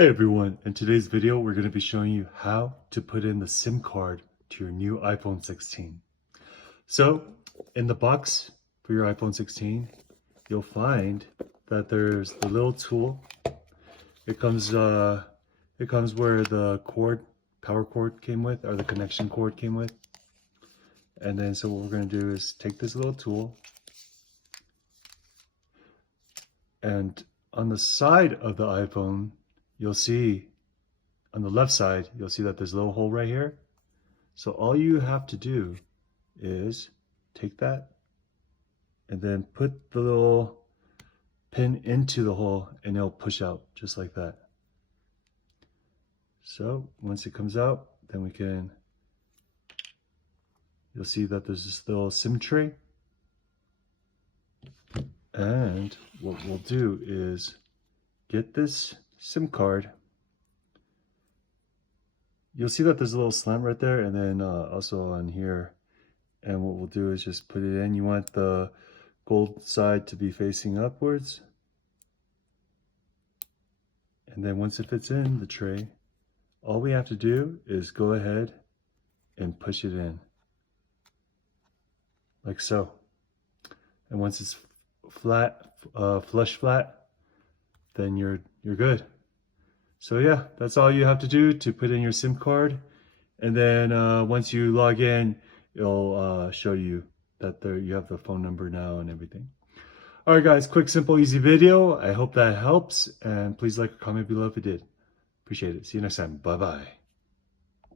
Hey everyone, in today's video we're going to be showing you how to put in the SIM card to your new iPhone 16. So in the box for your iPhone 16 you'll find that there's the little tool. It comes where the power cord came with, or the connection cord came with. And then so what we're going to do is take this little tool, and on the side of the iPhone you'll see, on the left side, you'll see that there's a little hole right here. So all you have to do is take that and then put the little pin into the hole and it'll push out just like that. So once it comes out, then you'll see that there's this little SIM tray. And what we'll do is get this SIM card. You'll see that there's a little slant right there, and then also on here. And what we'll do is just put it in. You want the gold side to be facing upwards. And then once it fits in the tray, all we have to do is go ahead and push it in. Like so. And once it's flat, flush flat, then you're good. So yeah, that's all you have to do to put in your SIM card. And then once you log in, it'll show you that you have the phone number now and everything. All right, guys, quick, simple, easy video. I hope that helps. And please like or comment below if it did. Appreciate it. See you next time. Bye-bye.